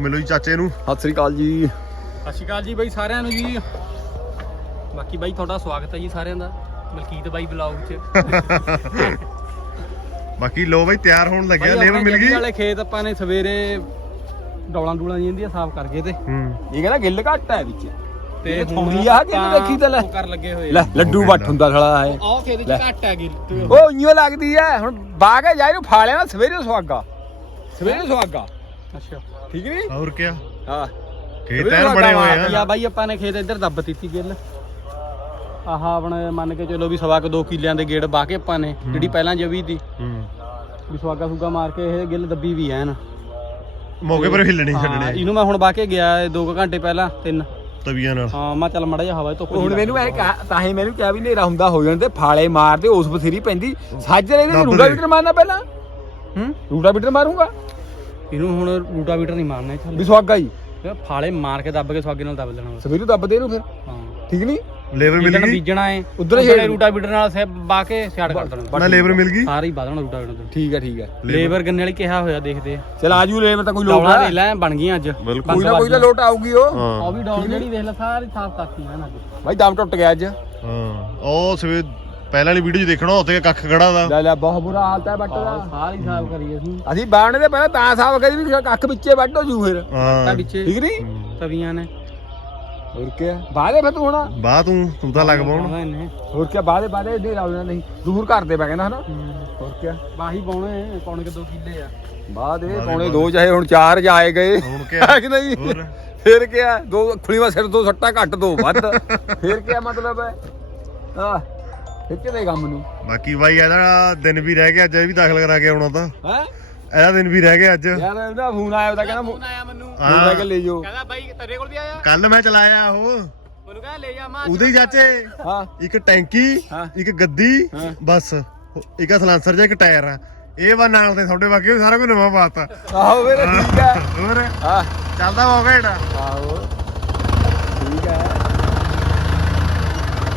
ਮਿਲੋ ਜੀ ਚਾਚੇ ਨੂੰ। ਸਤਿ ਸ੍ਰੀ ਅਕਾਲ ਜੀ। ਸਤਿ ਸ਼੍ਰੀ ਅਕਾਲ ਜੀ ਬਾਈ ਸਾਰਿਆਂ ਨੂੰ ਜੀ। ਬਾਕੀ ਬਾਈ ਤੁਹਾਡਾ ਸਵਾਗਤ ਹੈ ਜੀ ਸਾਰਿਆਂ ਦਾ ਮਲਕੀਤ ਬਾਈ ਬਲੌਗ 'ਚ। ਬਾਕੀ ਲੋ ਬਈ ਤਿਆਰ ਹੋਣ ਲੱਗਿਆ ਬਾਈ ਲੇਬਰ ਆਪਣੇ ਮਿਲ ਜੱਗੀ ਗਈ ਵਾਲੇ ਖੇਤ ਆਪਾਂ ਨੇ ਸਵੇਰੇ ਡੌਲਾਂ ਡੂਲਾਂ ਜਿੰਦੀਆਂ ਸਾਫ਼ ਕਰ ਗਏ ਤੇ। ਹੂੰ। ਇਹ ਕਹਿੰਦਾ ਗਿੱਲ ਘੱਟ ਹੈ ਵਿੱਚ। ਤੇ ਇਹ ਥੋੜੀ ਆ ਕਿ ਦੇਖੀ ਤਾਂ ਲੈ। ਉਹ ਕਰ ਲੱਗੇ ਹੋਏ ਲੈ ਲੱਡੂ ਵੱਟ ਹੁੰਦਾ ਸਾਲਾ ਹੈ ਆਹ ਖੇਤ ਲੈ। 'ਚ ਘੱਟ ਹੈਗੀ ਤੇ ਉਹ। ਉਈਓ ਲੱਗਦੀ ਐ ਹੁਣ ਬਾਗ ਹੈ ਜਾਈ ਨੂੰ ਫਾਲਿਆ ਨਾ ਸਵੇਰੇ ਸੁਹਾਗਾ ਸਵੇਰੇ ਸੁਹਾਗਾ ਅੱਛਾ। ਠੀਕ ਨਹੀਂ? ਹੋਰ ਕੀ ਹਾਂ। ਖੇਤ ਐਨ ਬਣੇ ਹੋਏ ਆ। ਬਾਈ ਆਪਾਂ ਨੇ ਖੇਤ ਇੱਧਰ ਦੱਬ ਦਿੱਤੀ ਗਿੱਲ। ਆਹ ਆਪਣੇ ਮੰਨ ਕੇ ਚਲੋ ਵੀ ਸਵਾ ਕੁ ਦੋ ਕਿੱਲਿਆਂ ਦੇ ਗੇੜ ਕੇ ਆਪਾਂ ਨੇ ਜਿਹੜੀ ਪਹਿਲਾਂ ਜਵੀ ਦੀ। ਹੂੰ। ਵੀ ਸਵਾਗਾ ਸੁਗਾ ਮਾਰ ਕੇ ਇਹ ਗਿੱਲ ਦੱਬੀ ਵੀ ਐਨ। ਮੌਕੇ ਪਰ ਹਿੱਲਣੀ ਛੱਡਣੇ। ਇਹਨੂੰ ਮੈਂ ਹੁਣ ਕੇ ਗਿਆ 2 ਘੰਟੇ ਪਹਿਲਾਂ ਤਿੰਨ। ਤਵੀਆਂ ਨਾਲ। ਹਾਂ ਮੈਂ ਚੱਲ ਮੜਾ ਜਾ ਹਵਾ ਧੁੱਪ ਹੁਣ ਜਿਹੀ ਮੈਨੂੰ ਇਹ ਕਹਾ- ਤਾਂ ਹੀ ਮੈਨੂੰ ਕਿਹਾ ਵੀ ਨੇਰਾ ਹੁੰਦਾ ਹੋ ਜਾਂਦੇ ਫਾਲੇ ਮਾਰਦੇ ਉਸ ਬਥੇਰੀ ਪੈਂਦੀ। ਸਾਜਰੇ ਇਹਨੇ ਰੱਬ ਰੂੜਾ ਦੇ। ਬੀਟਰ ਮਾਰਨਾ ਪਹਿਲਾਂ। ਹੂੰ? ਰੂੜਾ ਬੀਟਰ ਮਾਰੂੰਗਾ? ਇਹਨੂੰ ਹੁਣ ਰੂਟਾ ਬੀਟਰ ਨਹੀਂ ਮਾਰਨਾ ਵੀ ਹੀ ਇਹ ਫਾਲੇ ਮਾਰ ਕੇ ਦੱਬ ਕੇ ਸਵਾਗੇ ਨਾਲ ਦੱਬ ਲੈਣਾ। ਬਸ। ਸਵੇਰੇ ਦੱਬ ਦੇ ਇਹਨੂੰ ਫਿਰ। ਹਾਂ। ਠੀਕ ਨਹੀਂ? ਲੇਬਰ ਮਿਲ ਜਿੱਦਣ ਗਈ? ਬੀਜਣਾ ਹੈ ਉੱਧਰ ਹੀ ਛੇੜ- ਰੂਟਾ ਬੀਟਰ ਨਾਲ ਸੇ ਬਾ ਕੇ ਸਿਆੜ ਕਰ ਦੇਣਾ। ਨਾ ਲੇਬਰ ਮਿਲ ਗਈ? ਸਾਰੇ ਹੀ ਬਾਦਣਾ ਰੂਟਾ ਬੀਟਰ ਠੀਕ ਹੈ ਠੀਕ ਹੈ। ਲੇਬਰ ਗੰਨੇ ਵਾਲੀ ਕਿਹਾ ਹੋਇਆ ਦੇਖਦੇ। ਆ ਚਲ ਆਜੂ ਲੈ ਮੈਂ ਤਾਂ ਕੋਈ ਲੋਟ ਡੌਲਾਂ ਦੇ ਲੈ ਬਣ ਗਈਆਂ ਅੱਜ। ਬਿਲਕੁਲ। ਕੋਈ ਨਾ ਕੋਈ ਤਾਂ ਲੋਟ ਆਊਗੀ ਉਹ। ਉਹ ਹਾਂ ਵੀ ਡੌਲ ਜਿਹੜੀ ਦੇਖ ਲੈ ਸਾਰੀ ਸਾਫ਼ ਕਰਤੀ ਹੈ ਨਾ ਅੱਜ। ਭਾਈ ਦਮ ਟੁੱਟ ਗਿਆ ਅੱਜ। ਹਾਂ। ਉਹ ਸਵੇ ਪਹਿਲਾਂ ਵਾਲੀ ਵੀਡੀਓ 'ਚ ਦੇਖਣਾ ਉੱਥੇ ਕੱਖ ਖੜਾ ਦਾ ਲੈ ਲੈ ਬਹੁਤ ਬੁਰਾ ਹਾਲਤ ਹੈ ਬੱਟ ਦਾ। ਸਾਰੀ ਸਾਫ਼ ਕਰੀ ਅਸੀਂ। ਅਸੀਂ ਬਾਣ ਦੇ ਪਹਿਲਾਂ ਤਾਂ ਸਾਫ਼ ਕਰੀ ਵੀ ਕੱਖ ਵਿੱਚੇ ਵੱਢ ਜੂ ਫਿਰ। ਤਾਂ ਹਾਂ ਵਿੱਚੇ ਠੀਕ ਨਹੀਂ। ਤਵੀਆਂ ਨੇ। ਹੋਰ ਕੀ ਬਾਦੇ ਫਿਰ ਤੂੰ ਹੋਣਾ। ਬਾਹ ਤੂੰ ਤੂੰ ਤਾਂ ਲੱਗ ਪਾਉਣ ਪਾਉਣਾ ਇਹਨੇ ਹੋਰ ਕੀ ਬਾਦੇ ਬਾਦੇ ਇਹਦੇ ਲਾਉਣਾ ਨਹੀਂ। ਦੂਰ ਕਰਦੇ ਪੈ ਕਹਿੰਦਾ ਹਨਾ। ਹੋਰ ਕੀ ਬਾਹੀ ਪਾਉਣੇ ਪੌਣੇ ਕਿ 2 ਕਿੱਲੇ ਆ। ਬਾਦੇ ਬਾਦੇ ਪੌਣੇ। ਦੋ ਚਾਹੇ ਹੁਣ ਚਾਰ ਜਾਏ ਗਏ। ਹੁਣ ਕੀ ਹੈ ਕਿ ਨਹੀਂ? ਹੋਰ? ਫਿਰ ਕੀ ਆ? ਦੋ ਖੁਲੀਵਾ ਸਿਰ ਦੋ ਸੱਟਾ ਘੱਟ ਦੋ ਵੱਧ। ਫਿਰ ਕੀ ਆ ਮਤਲਬ? ਹੈ ਆ ਖਿੱਚਦੇ ਕੰਮ ਨੂੰ। ਬਾਕੀ ਬਾਈ ਇਹਦਾ ਦਿਨ ਵੀ ਰਹਿ ਗਿਆ ਅੱਜ ਇਹ ਵੀ ਦਾਖਲ ਕਰਾ ਕੇ ਆਉਣਾ ਤਾਂ। ਹੈ? ਇਹਦਾ ਦਿਨ ਵੀ ਰਹਿ ਗਿਆ ਅੱਜ। ਯਾਰ ਇਹਦਾ ਫੋਨ ਆਇਆ ਉਹਦਾ ਕਹਿੰਦਾ ਫੋਨ ਆਇਆ ਮੈਨੂੰ। ਲੈ ਕੇ ਲੈ ਜਾਓ। ਕਹਿੰਦਾ ਬਾਈ ਤੇਰੇ ਕੋਲ ਵੀ ਆਇਆ? ਕੱਲ ਮੈਂ ਚਲਾਇਆ ਉਹ। ਮੈਨੂੰ ਕਹਿੰਦਾ ਲੈ ਜਾ ਮਾਂ। ਉਹਦੇ ਹੀ ਚਾਚੇ। ਹਾਂ। ਇੱਕ ਟੈਂਕੀ। ਇੱਕ ਗੱਦੀ। ਬਸ। ਇੱਕ ਸਲਾਂਸਰ ਜਿਹਾ ਇੱਕ ਟਾਇਰ। ਆ ਇਹ ਵਾ ਨਾਲ ਤੇ ਤੁਹਾਡੇ ਬਾਕੀ ਸਾਰਾ ਕੁਝ ਨਵਾਂ ਪਾਤਾ। ਆਹੋ ਫਿਰ ਠੀਕ ਹੈ ਹੋਰ? ਹਾਂ। ਚੱਲਦਾ ਹੋਗਾ ਇਹਦਾ ਆਹੋ ਠੀਕ ਹੈ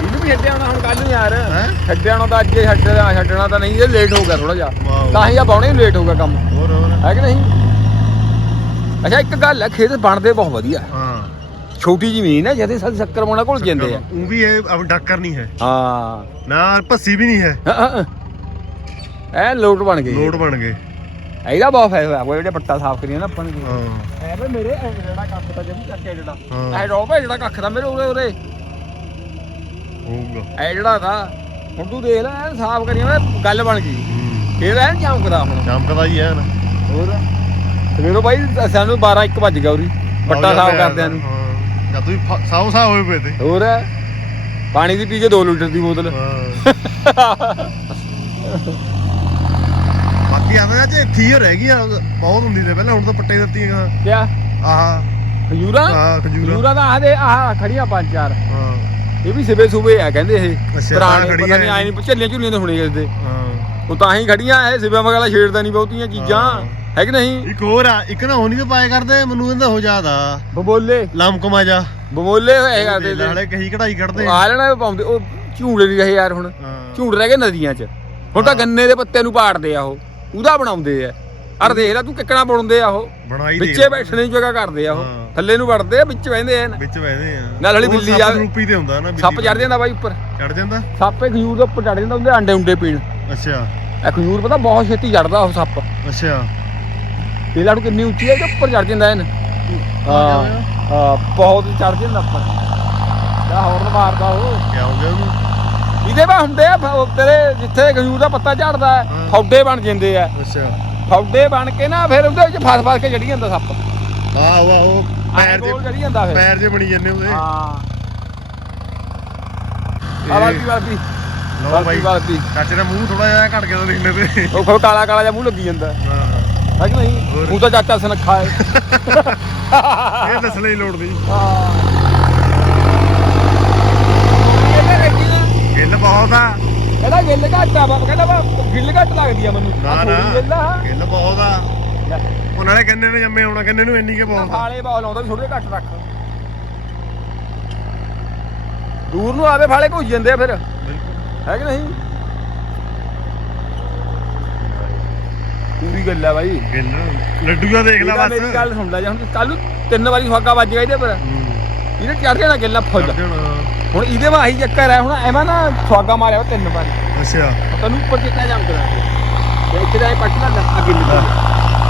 ਇਹਨੂੰ ਵੀ ਛੱਡਿਆ ਹੋਣਾ ਹੁਣ ਕੱਲ ਨੂੰ ਯਾਰ। ਹੈਂ? ਛੱਡਿਆ ਹੋਣਾ ਤਾਂ ਅੱਜ ਹੀ ਛੱਡਣਾ ਛੱਡਣਾ ਤਾਂ ਨਹੀਂ ਇਹ ਲੇਟ ਹੋ ਗਿਆ ਥੋੜਾ ਜਿਹਾ ਵਾਓ। ਤਾਂ ਹੀ ਆ ਬਾਉਣੇ ਨੂੰ ਲੇਟ ਹੋ ਗਿਆ ਕੰਮ। ਹੋਰ ਹੋਰ। ਹੈ ਕਿ ਨਹੀਂ? ਅੱਛਾ ਇੱਕ ਗੱਲ ਹੈ ਖੇਤ ਬਣਦੇ ਬਹੁਤ ਵਧੀਆ। ਹਾਂ। ਛੋਟੀ ਜ਼ਮੀਨ ਹੈ ਜਦੇ ਸਾਡੀ ਸ਼ੱਕਰ ਪਾਉਣਾ ਕੋਲ ਜਾਂਦੇ ਆ। ਉਹ ਵੀ ਇਹ ਅਬ ਡੱਕਰ ਨਹੀਂ ਹੈ। ਹਾਂ। ਨਾ ਭੱਸੀ ਵੀ ਨਹੀਂ ਹੈ। ਹਾਂ, ਹਾਂ, ਹਾਂ। ਐ ਲੋਟ ਬਣ ਗਈ। ਲੋਡ ਬਣ ਗਏ। ਇਹਦਾ ਬਹੁਤ ਫਾਇਦਾ ਹੋਇਆ ਜਿਹੜੇ ਪੱਟਾ ਸਾਫ਼ ਕਰੀਏ ਨਾ ਆਪਾਂ ਨੇ। ਹਾਂ। ਐ ਵੇ ਮੇਰੇ ਐ ਜਿਹੜਾ ਕੱਖ ਤਾਂ ਜਮੀ ਚੱਕੇ ਜਿਹੜਾ। ਹਾਂ। ਐ ਰੋਪ ਜਿਹੜਾ ਕੱਖ ਦਾ ਮੇਰੇ ਉਰੇ ਉਰੇ। ਹੋਊਗਾ। ਐ ਜਿਹੜਾ ਦਾ ਹੁਣ ਤੂੰ ਦੇਖ ਲੈ ਐਨ ਸਾਫ਼ ਕਰੀਏ ਮੈਂ ਗੱਲ ਬਣ ਗਈ। ਇਹ ਐਨ ਚਮਕਦਾ ਹੁਣ। ਚਮਕਦਾ ਹੀ ਹੈ ਨਾ ਹੋਰ? ਸਵੇਰੋਂ ਬਾਈ ਸਾਨੂੰ 12 1 ਵੱਜ ਗਿਆ ਉਰੀ। ਪੱਟਾ ਸਾਫ਼ ਕਰਦਿਆਂ ਨੂੰ। ਜਦ। ਤੁਸੀਂ ਸਾਉ ਸਾਉ ਹੋਏ ਪਏ ਤੇ। ਹੋਰ? ਪਾਣੀ ਦੀ ਪੀ ਕੇ 2 ਲੀਟਰ ਦੀ ਬੋਤਲ। ਬਾਕੀ ਆਂਦਾ ਜੇ ਥੀਰ ਰਹਿ ਗਈਆਂ ਬਹੁਤ ਹੁੰਦੀ ਤੇ ਪਹਿਲਾਂ ਹੁਣ ਤਾਂ ਪੱਟੇ ਦਿੱਤੀਆਂ ਕਿਆ? ਆਹ। ਖਜੂਰਾ? ਹਾਂ ਖਜੂਰਾ। ਖਜੂਰਾ ਦਾ ਆਹ ਦੇ ਆਹ ਖੜੀਆਂ ਪੰਜ ਚਾਰ। ਹਾਂ। ਇਹ ਵੀ ਸਵੇ ਸੂਬੇ ਆ ਕਹਿੰਦੇ ਇਹ। ਅੱਛਾ, ਪੁਰਾਣੇ ਤਾਂ ਪਤਾ ਖੜੀਆਂ ਨਹੀਂ ਆਏ ਨਹੀਂ ਝੱਲੀਆਂ ਝੁੱਲੀਆਂ ਤਾਂ ਹੁਣੇ ਕਿਸੇ ਦੇ। ਹਾਂ। ਉਹ ਤਾਂ ਹੀ ਖੜੀਆਂ ਐ ਸਿਵੇ ਵਗਾਲਾ ਛੇੜਦਾ ਨਹੀਂ ਬਹੁਤੀਆਂ ਚੀਜ਼ਾਂ। ਹਾਂ। ਹੈ ਕਿ ਨਹੀਂ? ਇੱਕ ਹੋਰ ਆ ਇੱਕ ਨਾ ਹੋਣੀ ਤੇ ਪਾਏ ਕਰਦੇ ਮੈਨੂੰ ਕਹਿੰਦਾ ਹੋ ਜਾਦਾ ਬਬੋਲੇ। ਲਮਕਮਾ ਜਾ। ਬਮੋਲੇ ਹੋਏ ਕਰਦੇ ਤੇ ਨਾਲੇ ਕਹੀ ਕਢਾਈ ਕੱਢਦੇ। ਆ ਲੈਣਾ ਇਹ ਪਾਉਂਦੇ ਉਹ ਝੂੜੇ ਨਹੀਂ ਰਹੇ ਯਾਰ ਹੁਣ। ਹਾਂ। ਝੂੜ ਰਹਿ ਗਏ ਨਦੀਆਂ 'ਚ। ਹੁਣ ਤਾਂ ਗੰਨੇ ਦੇ ਪੱਤੇ ਨੂੰ ਪਾੜਦੇ ਆ ਉਹ। ਉਹਦਾ ਬਣਾਉਂਦੇ ਆ। ਅਰ ਦੇਖ ਲੈ ਤੂੰ ਕਿੱਕਣਾ ਬਣਾਉਂਦੇ ਆ ਉਹ। ਬਣਾਈ ਵਿੱਚੇ ਬੈਠਣੇ ਜਗ੍ਹਾ ਕਰਦੇ ਆ ਉਹ। ਹਾਂ। ਥੱਲੇ ਨੂੰ ਵੜਦੇ ਆ ਵਿੱਚ ਬਹਿੰਦੇ ਆ ਵਿੱਚ ਵਹਿਦੇ ਆ। ਨਾਲ ਹਲੀ ਉਹ ਬਿੱਲੀ ਸੱਪ। ਰੂਪੀ ਤੇ ਹੁੰਦਾ ਨਾ ਸੱਪ ਚੜ ਜਾਂਦਾ ਬਾਈ ਉੱਪਰ। ਚੜ ਜਾਂਦਾ? ਸੱਪ ਖਜੂਰ ਦੇ ਉੱਪਰ ਚੜ ਜਾਂਦਾ ਉਹਦੇ ਆਂਡੇ ਉਂਡੇ ਪੀਣ। ਅੱਛਾ। ਇਹ ਖਜੂਰ ਪਤਾ ਬਹੁਤ ਛੇਤੀ ਚੜਦਾ ਉਹ ਸੱਪ। ਅੱਛਾ। ਇਹ ਲਾੜੂ ਕਿੰਨੀ ਉੱਚੀ ਹੈ ਇਹਦੇ ਉੱਪਰ ਚੜ ਜਾਂਦਾ ਇਹਨ। ਹਾਂ ਹਾਂ ਬਹੁਤ ਚੜ ਜਾਂਦਾ ਉੱਪਰ। ਦਾ ਹੌਰਨ ਮਾਰਦਾ ਉਹ। ਕੀ ਹੋ ਗਿਆ ਉਹਨੂੰ? ਇਹਦੇ ਵਾ ਹੁੰਦੇ ਆ ਫ- ਉਹ ਤੇਰੇ ਜਿੱਥੇ ਖਜੂਰ ਦਾ ਪੱਤਾ ਝੜਦਾ ਹੈ ਹਾਂ। ਫੌਡੇ ਬਣ ਜਾਂਦੇ ਆ। ਅੱਛਾ। ਫੌਡੇ ਬਣ ਕੇ ਨਾ ਫਿਰ ਉਹਦੇ ਵਿੱਚ ਫਸ ਫਸ ਕੇ ਚੜੀ ਜਾਂਦਾ ਸੱਪ। ਆਹ ਉਹ ਪੈਰ ਪੈਰ ਜੇ ਕੋਲ ਚੜੀ ਜਾਂਦਾ ਫਿਰ। ਪੈਰ ਜੇ ਬਣੀ ਜਾਂਦੇ ਉਹਦੇ। ਹਾਂ। ਇਹ- ਆ ਵਾਲਦੀ ਵਾਲਦੀ ਲਓ ਬਾਈ ਚਾਚੇ ਦਾ ਮੂੰਹ ਥੋੜਾ ਜਿਹਾ ਘਟ ਗਿਆ ਦੇਖਣੇ ਤੇ ਉਹ ਖੋ ਕਾਲਾ ਕਾਲਾ ਜਿਹਾ ਮੂੰਹ ਲੱਗੀ ਜਾਂਦਾ। ਹਾਂ ਹੈ। ਕਿ ਨਹੀਂ। ਮੂੰਹ ਤਾਂ ਚਾਚਾ ਸਨਖਾ ਹੈ ਇਹ ਦੱਸਣੇ ਹੀ ਲੋੜ ਨਹੀਂ। ਹਾਂ। ਨਾ ਗਿੱਲ ਬਹੁਤ ਆ। ਇਹਦਾ ਗਿੱਲ ਘੱਟ ਆ ਬਾਬਾ ਕਹਿੰਦਾ ਵਾ ਗਿੱਲ ਘੱਟ ਲੱਗਦੀ ਆ ਮੈਨੂੰ। ਨਾ ਨਾ ਗਿੱਲ ਆ। ਬਹੁਤ ਆ। ਲੈ, ਉਹ ਨਾਲੇ ਕੰਨੇ ਨੇ ਜੰਮੇ ਹੋਣਾ ਕੰਨੇ ਨੂੰ ਇੰਨੀ ਕੇ ਬਹੁਤ ਆ। ਫਾਲੇ ਬਾਲ ਆਉਂਦਾ ਵੀ ਥੋੜੇ ਘੱਟ ਰੱਖ। ਦੂਰ ਨੂੰ ਆਵੇ ਫਾਲੇ ਭੁੱਜ ਜਾਂਦੇ ਆ ਫਿਰ। ਹੈ ਕਿ ਨਹੀਂ? ਪੂਰੀ ਗੱਲ ਹੈ ਬਾਈ। ਗਿੱਲ ਲੱਡੂਆ ਦੇਖ ਲੈ ਇਹਦਾ ਬਸ। ਮੇਰੀ ਗੱਲ ਸੁਣ ਲੈ ਜੇ ਹੁਣ ਕੱਲ ਨੂੰ ਤਿੰਨ ਵਾਰੀ ਸੁਹਾਗਾ ਵੱਜ ਗਿਆ ਇਹਦੇ ਪਰ। ਇਹਨੇ ਚੜ ਜਾਣਾ ਗਿੱਲਾ ਫੁੱਲ। ਕਰਦੇ ਹੁਣ। ਹੁਣ ਇਹਦੇ ਵਾ ਆਹੀ ਚੱਕਰ ਹੈ ਹੁਣ ਐਵੇਂ ਨਾ ਸੁਹਾਗਾ ਮਾਰਿਆ ਵਾ ਤਿੰਨ ਵਾਰੀ। ਅੱਛਾ। ਤੈਨੂੰ ਉੱਪਰ ਕਿੱਥੇ ਜੰਮ ਕਰਾ ਤੇ ਇੱਥੇ ਦਾ ਇਹ ਪੱਟਣਾ ਲੈ ਆ ਗਿੱਲ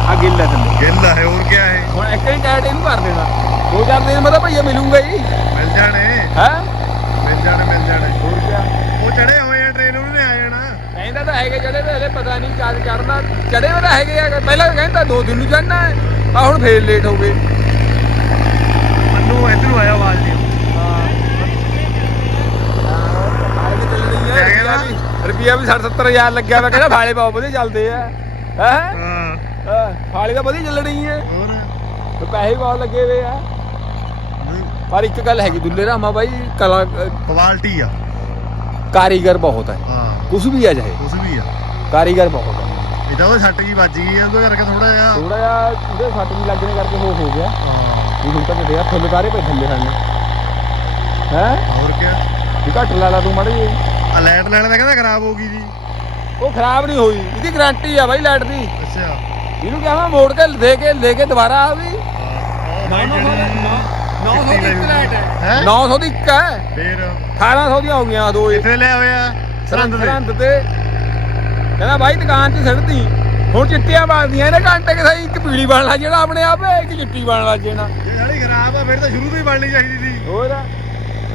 ਆ ਗਿੱਲ ਹੈ ਥੱਲੇ ਗਿੱਲ ਹੈ ਹੋਰ ਕੀ ਹੈ ਹੁਣ ਇੱਕ ਹੀ ਟਾਇਟ ਇਹਨੂੰ ਕਰ ਦੇਣਾ। ਦੋ ਚਾਰ ਦਿਨ ਮਤਲਬ ਭਈਆ ਮਿਲੂੰਗਾ ਹੀ। ਮਿਲ ਜਾਣੇ। ਹੈ? ਮਿਲ ਜਾਣੇ ਮਿਲ ਜਾਣੇ। ਹੋਰ ਕੀ ਉਹ ਚੜੇ ਹੋਏ ਆ ਟ੍ਰੇਨ ਉਹਨੇ ਆ ਜਾਣਾ। ਕਹਿੰਦਾ ਤਾਂ ਹੈਗੇ ਚੜੇ ਵੇ ਹਲੇ ਪਤਾ ਨਹੀਂ ਕਦ ਚੜਨਾ ਚੜੇ ਵੇ ਤਾਂ ਹੈਗੇ ਆ ਪਹਿਲਾਂ ਕਹਿੰਦਾ ਦੋ ਦਿਨ ਨੂੰ ਹੈ। ਆ ਹੁਣ ਫੇਰ ਲੇਟ ਹੋ ਗਏ। ਮੰਨੂ ਇੱਧਰ ਨੂੰ ਆਇਆ ਆਵਾਜ਼ ਦੀ ਕਿਆ ਕਹਿੰਦਾ? ਰੁਪਿਆ ਵੀ 60 70000 ਲੱਗਿਆ ਵਾ ਕਹਿੰਦਾ ਫਾਲੇ ਬਹੁਤ ਵਧੀਆ ਚੱਲਦੇ ਆ। ਹੈ? ਹਾਂ। ਫਾਲੇ ਤਾਂ ਵਧੀਆ ਚੱਲਣੀ ਹੈ ਹੋਰ? ਤੇ ਪੈਸੇ ਬਹੁਤ ਲੱਗੇ ਵੇ ਆ। ਪਰ ਇੱਕ ਗੱਲ ਹੈਗੀ ਦੁੱਲੇ ਰਾਮਾ ਬਾਈ ਕਲਾ ਕੁਆਲਿਟੀ ਆ। ਕਾਰੀਗਰ ਬਹੁਤ ਹੈ ਹਾਂ। ਕੁਝ ਵੀ ਆ ਜਾਏ ਉਸ ਵੀ ਆ। ਕਾਰੀਗਰ ਬਹੁਤ ਹੈ ਇਹਦਾ ਉਹ ਸੱਟ ਜੀ ਵੱਜ ਗਈ ਆ ਉਹਦੇ ਕਰਕੇ ਥੋੜਾ ਜਿਹਾ। ਥੋੜਾ ਜਿਹਾ ਉਹਦੇ ਸੱਟ ਵੀ ਲੱਗਣੇ ਕਰਕੇ ਹੋ ਹੋ ਗਿਆ। ਹਾਂ। ਇਹ ਹੁਣ ਤਾਂ ਕਿਤੇ ਆ ਫੁੱਲ ਕਾਰੇ ਪੈ ਥੱਲੇ ਸਾਨੂੰ ਹੈ? ਹੋਰ ਕੀ ਵੀ ਘੱਟ ਲਾ ਲਾ ਤੂੰ ਮੜੀ ਆ ਲਾਈਟ ਲੈਣ ਦਾ ਕਹਿੰਦਾ ਖਰਾਬ ਹੋ ਗਈ ਜੀ। ਉਹ ਖਰਾਬ ਨਹੀਂ ਹੋਈ। ਇਹਦੀ ਗਾਰੰਟੀ ਆ ਬਾਈ ਲਾਈਟ ਦੀ। ਅੱਛਾ। ਇਹਨੂੰ ਕਿਹਾ ਮੋੜ ਕੇ ਦੇ ਕੇ ਲੈ ਕੇ ਦੁਬਾਰਾ ਆ ਵੀ। ਉਹ ਬਾਈ 900 ਦੀ ਇੱਕ ਲਾਈਟ ਹੈ। ਹੈ? 900 ਦੀ ਇੱਕ ਹੈ। ਫੇਰ? 1800 ਦੀਆਂ ਹੋ ਗਈਆਂ ਦੋ ਇਹ। ਕਿੱਥੇ ਲੈ ਹੋਇਆ? ਸਰੰਦ ਦੇ। ਸਰਹੰਦ ਤੇ। ਕਹਿੰਦਾ ਬਾਈ ਦੁਕਾਨ 'ਚ ਛੱਡਤੀ ਹੁਣ ਚਿੱਟੀਆਂ ਬਣਦੀਆਂ ਇਹਨੇ ਘੰਟੇ ਕਿ ਸਹੀ। ਇੱਕ ਪੀਲੀ ਬਣ ਲਾ ਜਿਹੜਾ ਆਪਣੇ ਆਪ ਹੈ ਇੱਕ ਚਿੱਟੀ ਬਣ ਲਾ ਜੇਣਾ ਜੇ ਸਾਡੀ ਖਰਾਬ ਆ ਫਿਰ ਤਾਂ ਸ਼ੁਰੂ ਤੋਂ ਹੀ ਬਣਨੀ ਚਾਹੀਦੀ ਸੀ। ਹੋਰ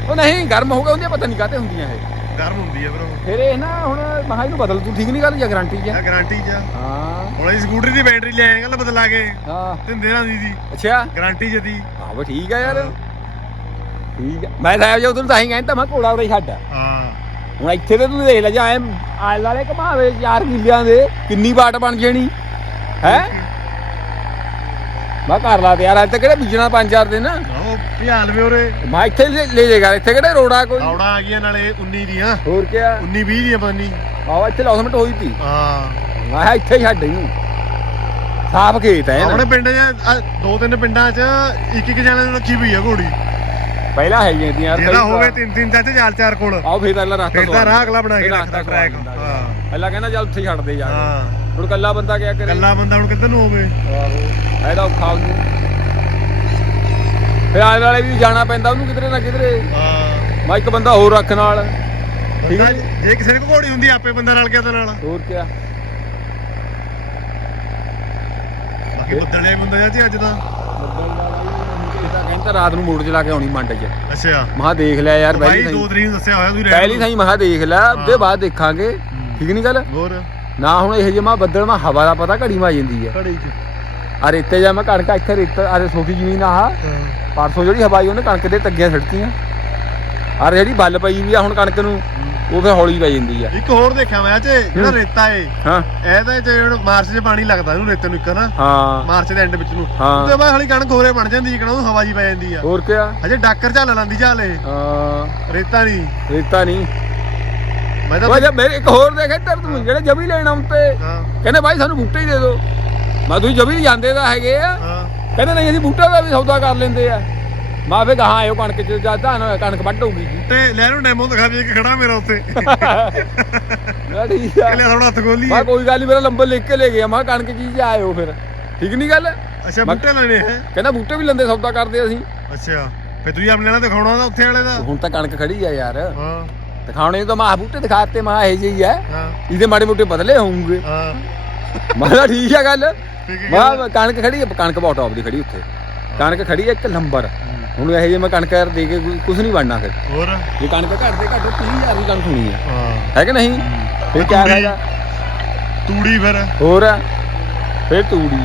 ਉਹ ਨਹੀਂ ਗਰਮ ਹੋ ਗਿਆ ਉਹਦੀਆਂ ਪਤਾ ਨਹੀਂ ਕਾਤੇ ਹੁੰਦੀਆਂ ਇਹ। ਗਰਮ ਹੁੰਦੀ ਆ ਉਹ। ਫਿਰ ਇਹ ਨਾ ਹੁਣ ਮਹਾ ਇਹਨੂੰ ਬਦਲ ਤੂੰ ਠੀਕ ਨਹੀਂ ਗੱਲ ਜਾਂ ਗਾਰੰਟੀ ਚ? ਆ ਗਾਰੰਟੀ ਚ ਆ। ਹਾਂ। ਹੁਣ ਅਸੀਂ ਸਕੂਟਰੀ ਦੀ ਬੈਟਰੀ ਲੈ ਆਏਗਾ ਬਦਲਾ ਕੇ। ਹਾਂ। ਤਿੰਨ ਦਿਨਾਂ ਦੀ ਸੀ ਅੱਛਾ। ਗਾਰੰਟੀ ਚ ਦੀ। ਹਾਂ ਬਈ ਠੀਕ ਆ ਯਾਰ। ਠੀਕ ਆ। ਮੈਂ ਸਾਹਿਬ ਜੀ ਉਦੋਂ ਤਾਂ ਹੀ ਕਹਿੰਦਾ ਮੈਂ ਘੋੜਾ ਉਰੇ ਛੱਡ। ਹਾਂ। ਹੁਣ ਇੱਥੇ ਤੇ ਤੂੰ ਦੇਖ ਲੈ ਜਾ ਐ ਆਲੇ ਵਾਲੇ ਘਮਾਵੇ ਯਾਰ ਕਿੱਲਿਆਂ ਦੇ ਕਿੰਨੀ ਬਾਟ ਬਣ ਜਣੀ। ਹੈ? ਮੈਂ ਕਰ ਲਾ ਤੇ ਯਾਰ ਅੱਜ ਤੱਕ ਕਿਹੜੇ ਬੀਜਣਾ ਪੰਜ ਚਾਰ ਦਿਨ? ਉਹ ਭਿਆਲ ਵੀ ਉਰੇ। ਮੈਂ ਇੱਥੇ ਲੈ ਲੈ ਜਾਏਗਾ ਇੱਥੇ ਕਿਹੜੇ ਰੋੜਾ ਕੋਈ? ਔੜਾ ਆ ਗਈਆਂ ਨਾਲੇ 19 ਦੀਆਂ। ਹੋਰ ਕੀ 19 20 ਦੀਆਂ ਪਤਾ ਨਹੀਂ ਆਵਾ ਇੱਥੇ ਲੌਸਮੈਂਟ ਹੋਈ ਤੀ ਹਾਂ। ਮੈਂ ਕਿਹਾ ਇੱਥੇ ਹੀ ਛੱਡ ਇਹਨੂੰ। ਸਾਫ਼ ਖੇਤ ਹੈ ਆਪਣੇ ਨਾ ਪਿੰਡ 'ਚ ਆਹ ਦੋ ਤਿੰਨ ਪਿੰਡਾਂ 'ਚ ਇੱਕ ਇੱਕ ਜਣੇ ਨੇ ਰੱਖੀ ਪਈ ਆ ਘੋੜੀ। ਪਹਿਲਾਂ ਹੈ ਜੀ ਯਾਰ ਜਿਹੜਾ ਹੋਵੇ ਤਿੰਨ ਤਿੰਨ ਚਾਚੇ ਚਾਰ ਚਾਰ ਕੋਲ। ਆਓ ਫੇਰ ਅਗਲਾ ਰਸਤਾ ਫਿਰ ਤਾਂ ਰਾਹ ਅਗਲਾ ਬਣਾ ਕੇ ਰੱਖਦਾ ਟਰੈਕ ਹਾਂ। ਪਹਿਲਾਂ ਕਹਿੰਦਾ ਚੱਲ ਉੱਥੇ ਛੱਡ ਦੇ ਜਾ ਹਾਂ। ਹੁਣ ਕੱਲਾ ਬੰਦਾ ਕਿਆ ਕਰੇ? ਕੱਲਾ ਬੰਦਾ ਹੁਣ ਕਿੱਧਰ ਨੂੰ ਹੋਵੇ? ਆਹੋ। ਇਹਦਾ ਔਖਾ ਉਹਨੂੰ ਫਿਰ ਆਲੇ ਵਾਲੇ ਵੀ ਜਾਣਾ ਪੈਂਦਾ ਉਹਨੂੰ ਕਿਧਰੇ ਨਾ ਕਿਧਰੇ। ਹਾਂ। ਮੈਂ ਇੱਕ ਬੰਦਾ ਹੋਰ ਰੱਖ ਨਾਲ। ਠੀਕ ਹੈ ਜੇ? ਕਿਸੇ ਨੂੰ ਘੋੜੀ ਹੁੰਦੀ ਆਪੇ ਬੰਦਾ ਨਾਲ ਗਿਆ ਉਹਦੇ ਨਾਲ। ਹੋਰ ਕਿਆ। ਬਾਕੀ ਬੱਦਲੇ ਬੰਦਾ ਜਾਂ ਜੀ ਅੱਜ ਦਾ ਕਹਿੰਦਾ ਰਾਤ ਨੂੰ ਮੋੜ ਚਲਾ ਕੇ ਆਉਣੀ ਮੰਡ 'ਚ। ਅੱਛਾ। ਮਹਾ ਦੇਖ ਲਿਆ ਯਾਰ ਬਾਈ ਪਹਿਲੀ ਦੋ ਥਾਈ ਤਰੀਕ ਨੂੰ ਦੱਸਿਆ ਹੋਇਆ ਤੂੰ ਪਹਿਲੀ ਥਾਈ ਮਹਾ ਦੇਖ ਲਿਆ ਉਹਦੇ। ਬਾਅਦ ਦੇਖਾਂਗੇ। ਠੀਕ ਨਹੀਂ ਗੱਲ? ਹੋਰ? ਨਾ ਹੁਣ ਇਹ ਜਮਾ ਬੱਦਲ ਮਾ ਹਵਾ ਦਾ ਪਤਾ ਘੜੀ ਮਾ ਜਾਂਦੀ ਹੈ। ਘੜੀ 'ਚ। ਆ ਰੇਤੇ ਜਾ ਮੈਂ ਕਣਕ ਇੱਥੇ ਰੇਤਾ ਆ ਛੋਟੀ ਜ਼ਮੀਨ ਆਹ। ਪਰਸੋਂ ਜਿਹੜੀ ਹਵਾਈ ਉਹਨੇ ਕਣਕ ਦੇ ਟੱਗੀਆਂ ਛੱਡਤੀਆਂ ਆ ਜਿਹੜੀ ਬੱਲ ਪਈ ਵੀ ਆ ਹੁਣ ਕਣਕ ਨੂੰ ਉਹ ਫਿਰ ਹੌਲੀ ਪੈ ਜਾਂਦੀ ਆ। ਇੱਕ ਹੋਰ ਦੇਖਿਆ ਮੈਂ ਅੱਜ ਜਿਹੜਾ। ਰੇਤਾ ਏ ਹਾਂ। ਇਹਦੇ ਹੁਣ ਮਾਰਚ 'ਚ ਪਾਣੀ ਲੱਗਦਾ ਇਹਨੂੰ ਰੇਤੇ ਨੂੰ ਇੱਕ ਨਾ ਹਾਂ। ਮਾਰਚ ਦੇ ਐਂਡ ਵਿੱਚ ਨੂੰ। ਉਹਦੇ ਬਾਅਦ ਹਲੀ ਕਣਕ ਹੋਰੇ ਬਣ ਜਾਂਦੀ ਜਿਕਣਾ ਉਹਨੂੰ ਹਵਾ ਜੀ ਪੈ ਜਾਂਦੀ ਆ। ਹੋਰ ਕਿਆ? ਅਜੇ ਡਾਕਰ ਝੱਲ ਲੈਂਦੀ ਝੱਲ ਇਹ। ਹਾਂ। ਰੇਤਾ ਨਹੀਂ। ਰੇਤਾ ਨਹੀਂ। ਮੈਂ ਤਾਂ ਜੇ ਮੇਰੇ ਇੱਕ ਹੋਰ ਦੇਖ ਇੱਧਰ ਤੂੰ ਜਿਹੜੇ ਜਬੀ ਲੈਣ ਆਉਂਦੇ ਕਹਿੰਦੇ ਭਾਈ ਸਾਨੂੰ ਬੂਟੇ ਹੀ ਦੇ ਦਿਓ। ਮੈਂ ਤੁਸੀਂ ਜਬੀ ਜਾਂਦੇ ਤਾਂ ਹੈਗੇ ਆ। ਕਹਿੰਦੇ ਨਹੀਂ ਅਸੀਂ ਬੂਟੇ ਦਾ ਵੀ ਸੌਦਾ ਕਰ ਲੈਂਦੇ ਆ। ਮੈਂ ਫੇ ਗਾਹਾਂ ਆਇਓ ਕਣਕ ਚ ਜਾਂਦਾ ਨਾ ਕਣਕ ਵੱਢ ਹੋਊਗੀ ਤੇ ਲੈ ਨੂੰ ਡੈਮੋ ਦਿਖਾ ਦੇ ਇੱਕ ਖੜਾ ਮੇਰਾ ਉੱਤੇ ਮੈਂ ਠੀਕ ਆ। ਲੈ ਥੋੜਾ ਹੱਥ ਖੋਲੀ ਮੈਂ ਕੋਈ ਗੱਲ ਨਹੀਂ ਮੇਰਾ ਨੰਬਰ ਲਿਖ ਕੇ ਲੈ ਗਿਆ ਮੈਂ ਕਣਕ ਚੀਜ਼ ਆਇਓ ਫਿਰ। ਠੀਕ ਨਹੀਂ ਗੱਲ? ਅੱਛਾ ਬੂਟੇ ਲੈਣੇ ਹੈ ਕਹਿੰਦਾ ਬੂਟੇ ਵੀ ਲੈਂਦੇ ਸੌਦਾ ਕਰਦੇ ਅਸੀਂ। ਅੱਛਾ ਫੇ ਤੂੰ ਆਪਣੇ ਨਾਲ ਦਿਖਾਉਣਾ ਉਹਦਾ ਉੱਥੇ ਵਾਲੇ ਦਾ? ਹੁਣ ਤਾਂ ਕਣਕ ਖੜੀ ਆ ਯਾਰ। ਹਾਂ। ਦਿਖਾਉਣੇ ਤਾਂ ਮਾਹ ਬੂਟੇ ਦਿਖਾਤੇ ਮਾਹ ਇਹ ਜਿਹੀ ਆ। ਹਾਂ। ਇਹਦੇ ਮਾੜੇ ਮੋਟੇ ਬਦਲੇ ਹੋਣਗੇ ਹਾਂ। ਮੈਂ ਕਿਹਾ ਠੀਕ ਆ ਗੱਲ। ਹੈ ਮੈਂ ਕਣਕ ਖੜੀ ਆ ਕਣਕ ਬਹੁਤ ਟੌਪ ਦੀ ਖੜੀ ਉੱਥੇ। ਕਣਕ ਖੜੀ ਆ ਇੱਕ ਨੰਬਰ। ਹੁਣ ਇਹ ਜੇ ਮੈਂ ਕਣਕ ਯਾਰ ਦੇ ਕੇ ਕੁਝ ਨਹੀਂ ਬਣਨਾ ਫਿਰ। ਹੋਰ? ਜੇ ਕਣਕ ਘੱਟ ਦੇ ਘੱਟ 30000 ਦੀ ਕਣਕ ਹੋਣੀ ਹਾਂ। ਹੈ ਕਿ ਨਹੀਂ? ਫਿਰ ਤੂੜੀ। ਫਾਇਦਾ ਤੂੜੀ ਫਿਰ? ਹੋਰ। ਫਿਰ ਤੂੜੀ।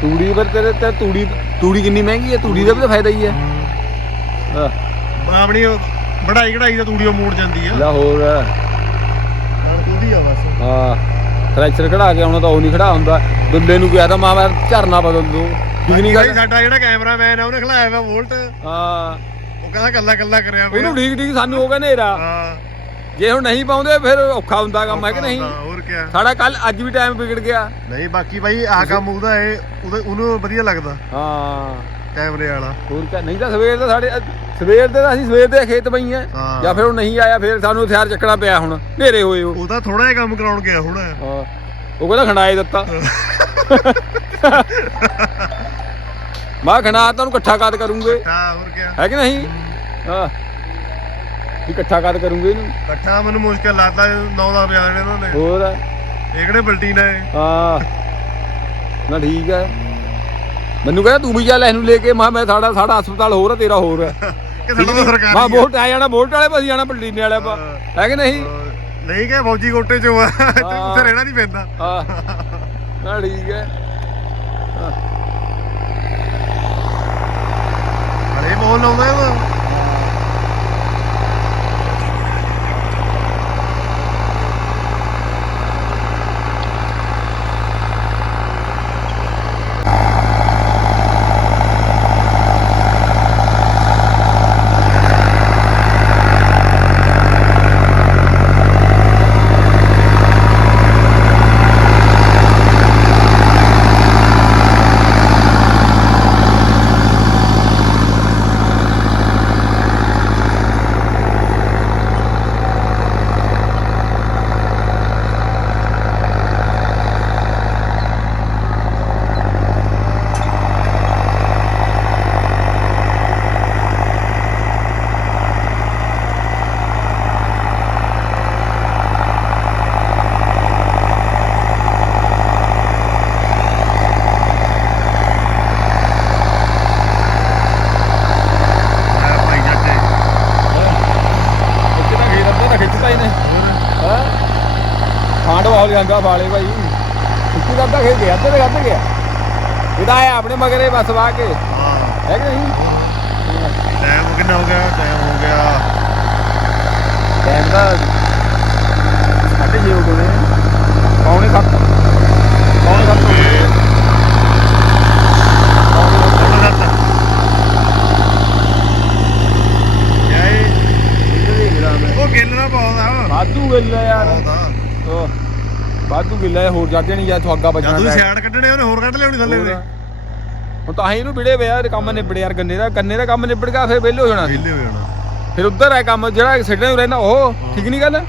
ਤੂੜੀ ਪਰ ਤੇਰੇ ਤੇ ਤੂੜੀ ਤੂੜੀ ਕਿੰਨੀ ਮਹਿੰਗੀ ਹੈ ਤੂੜੀ ਦਾ ਵੀ ਤਾਂ ਫਾਇਦਾ ਹੀ ਹੈ। ਆਪਣੀ ਵਢਾਈ ਕਢਾਈ ਦਾ ਤੂੜੀ ਉਹ ਮੋੜ ਜਾਂਦੀ ਆ। ਲੈ ਹੋਰ। ਤੂੜੀ ਆ ਬਸ। ਆ ਥ੍ਰੈਸ਼ਰ ਖੜਾ ਕੇ ਆਉਣਾ ਤਾਂ ਉਹ ਨਹੀਂ ਖੜਾ ਹੁੰਦਾ। ਦੁੱਲੇ ਨੂੰ ਕਿਹਾ ਤਾਂ ਮਾਂ ਮੈਂ ਝਰਨਾ ਬਦਲ ਦੋ। ਠੀਕ ਨਹੀਂ ਗੱਲ? ਸਾਡਾ ਜਿਹੜਾ ਕੈਮਰਾਮੈਨ ਆ ਉਹਨੇ ਖਲਾਇਆ ਵਾ ਵੋਲਟ। ਹਾਂ। ਉਹ ਕਹਿੰਦਾ ਕੱਲਾ ਕੱਲਾ ਕਰਿਆ ਪਿਆ ਉਹਨੂੰ ਠੀਕ ਠੀਕ ਸਾਨੂੰ ਹੋ ਗਿਆ ਨੇਰਾ ਹਾਂ। ਜੇ ਹੁਣ ਨਹੀਂ ਪਾਉਂਦੇ ਫਿਰ ਔਖਾ ਹੁੰਦਾ ਕੰਮ ਹੈ ਕਿ ਨਹੀਂ? ਹੋਰ ਕੀ ਸਾਡਾ ਕੱਲ ਅੱਜ ਵੀ ਟਾਈਮ ਵਿਗੜ ਗਿਆ। ਨਹੀਂ ਬਾਕੀ ਬਾਈ ਆਹ ਕੰਮ ਉਹਦਾ ਏ ਉਹਨੂੰ ਵਧੀਆ ਲੱਗਦਾ। ਹਾਂ। ਕੈਮਰੇ ਵਾਲਾ। ਹੋਰ ਕਿਆ ਨਹੀਂ ਤਾਂ ਸਵੇਰ ਦਾ ਸਾਡੇ ਸਵੇਰ ਦੇ ਤਾਂ ਅਸੀਂ ਸਵੇਰ ਦੇ ਖੇਤ ਪਈਆਂ ਹਾਂ। ਜਾਂ ਫਿਰ ਉਹ ਨਹੀਂ ਆਇਆ ਫਿਰ ਸਾਨੂੰ ਹਥਿਆਰ ਚੱਕਣਾ ਪਿਆ ਹੁਣ। ਹਨੇਰੇ ਹੋਏ ਉਹ। ਉਹਦਾ ਥੋੜਾ ਜਿਹਾ ਕੰਮ ਕਰਾਉਣ ਗਿਆ ਹੁਣ ਹਾਂ। ਉਹ ਕਹਿੰਦਾ ਖੰਡਾਏ ਦਿੱਤਾ। ਮੈਂ ਖੰਡਾ ਤੁਹਾਨੂੰ ਇਕੱਠਾ ਕਾਦ ਕਰੂੰਗੇ। ਹਾਂ ਹੋਰ ਕਿਆ। ਹੈ ਕਿ ਨਹੀਂ? ਹਾਂ। ਵੀ ਇਕੱਠਾ ਕਾਦ ਕਰੂੰਗੇ ਇਹਨੂੰ। ਇਕੱਠਾ ਮੈਨੂੰ ਮੁਸ਼ਕਿਲ ਲੱਗਦਾ 9 ਵਜੇ ਆਣੇ ਉਹਨਾਂ ਨੇ ਹੋਰ? ਇਹ ਕਿਹੜੇ ਬਲਟੀਨ ਹੈ ਹਾਂ। ਨਾ ਠੀਕ ਹੈ ਮੈਨੂੰ ਕਹਿੰਦਾ ਤੂੰ ਵੀ ਚੱਲ ਇਹਨੂੰ ਲੈ ਕੇ। ਮੈਂ ਸਾਡਾ ਸਾਡਾ ਹਸਪਤਾਲ ਹੋਰ ਹੈ ਤੇਰਾ ਹੋਰ ਹੈ ਕਿ ਸਾਡਾ ਤਾਂ ਸਰਕਾਰੀ ਮੈਂ ਹੈ। ਵੋਟ ਆ ਜਾਣਾ ਵੋਟ ਵਾਲੇ ਪਾਸੇ ਜਾਣਾ ਪਲਟੀਨੇ ਵਾਲੇ ਪਾ ਹੈ। ਕਿ ਨਹੀਂ? ਨਹੀਂ ਕਿ ਫੌਜੀ ਕੋਟੇ ਚੋਂ ਆ। ਤੇ ਹਾਂ। ਉੱਥੇ ਰਹਿਣਾ ਨਹੀਂ ਪੈਂਦਾ। ਹਾਂ। ਨਾ ਠੀਕ ਹੈ। ਹਲੇ ਬੋਲ ਲਾਉਂਦਾ ਇਹਦਾ ਆ ਭਾਈ ਜੱਟੇ ਇੱਥੇ ਤਾਂ ਖੇਤ ਅੱਧਾ ਤਾਂ ਖਿੱਚਤਾ ਇਹਨੇ ਹਾਂ ਖਾਂਡ ਵਾਲ ਜਾਂਦਾ ਵਾਲੇ ਭਾਈ। ਇੱਥੇ ਤਾਂ ਅੱਧਾ ਖੇਤ ਗਿਆ ਅੱਧੇ ਦੇ ਅੱਧੇ ਗਿਆ। ਇਹਦਾ ਆਇਆ ਆਪਣੇ ਮਗਰੇ ਬਸ ਵਾ ਕੇ। ਹਾਂ। ਹੈ ਕਿ ਨਹੀਂ? ਟਾਈਮ ਕਿੰਨਾ ਹੋ ਗਿਆ? ਟਾਈਮ ਹੋ ਗਿਆ। ਟਾਈਮ ਦਾ ਸਾਢੇ ਛੇ ਹੋ ਗਏ ਨੇ। ਪੌਣੇ ਸੱਤ। ਪੌਣੇ ਸੱਤ ਹੋ ਗਏ। ਪੌਣੇ ਸੱਤ। ਜਾਏ ਇੱਧਰ ਦੇਖ ਰਿਹਾ ਮੈਂ। ਉਹ ਗਿੱਲ ਨਾ ਆ। ਵਾਧੂ ਗਿੱਲ ਹੈ ਯਾਰ। ਉਹ ਵਾਧੂ ਗਿੱਲ ਹੈ ਹੋਰ ਜਾਂਦੇ ਨਹੀਂ ਜਾਂ ਜਦ ਬਚਣਾ ਤੁਸੀਂ ਲੈ। ਸਿਆੜ ਕੱਢਣੇ ਉਹਨੇ ਹੋਰ ਕੱਢ ਲਿਆਉਣੀ ਥੱਲੇ। ਦੇ ਹੁਣ ਤਾਂ ਹੀ ਇਹਨੂੰ ਵਿੜੇ ਪਿਆ ਇਹ ਕੰਮ ਨਿਬੜ ਯਾਰ ਗੰਨੇ ਦਾ ਗੰਨੇ ਦਾ ਕੰਮ ਨਿਬੜ ਗਿਆ ਫਿਰ ਵਿਹਲੇ ਹੋ ਜਾਣਾ। ਵਿਹਲੇ ਹੋ ਜਾਣਾ। ਫਿਰ ਉੱਧਰ ਹੈ ਕੰਮ ਜਿਹੜਾ ਸਿੱਟੇ ਨੂੰ ਰਹਿਣਾ ਉਹ ਠੀਕ ਨਹੀਂ ਗੱਲ?